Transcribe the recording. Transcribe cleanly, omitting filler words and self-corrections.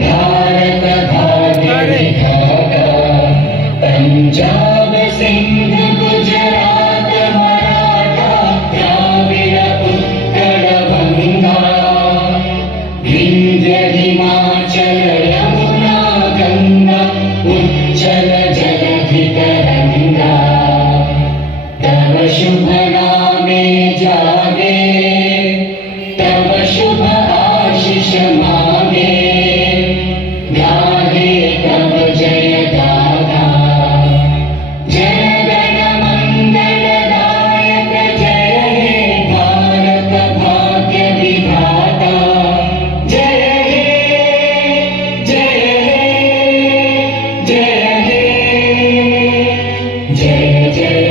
भारत भाग्य विधाता, पंजाब सिंध गुजरात मराठा द्राविड उत्कल बंगा, विंध्य हिमाचल यमुना गंगा उच्चल जलधि तरंगा, तव शुभ नामे जागे, तव शुभ आशीष मांगे, गाहे तव जय गाथा, जय गण मंगल दायक जय हे भारत भाग्य विधाता, जय हे जय हे जय हे जय जय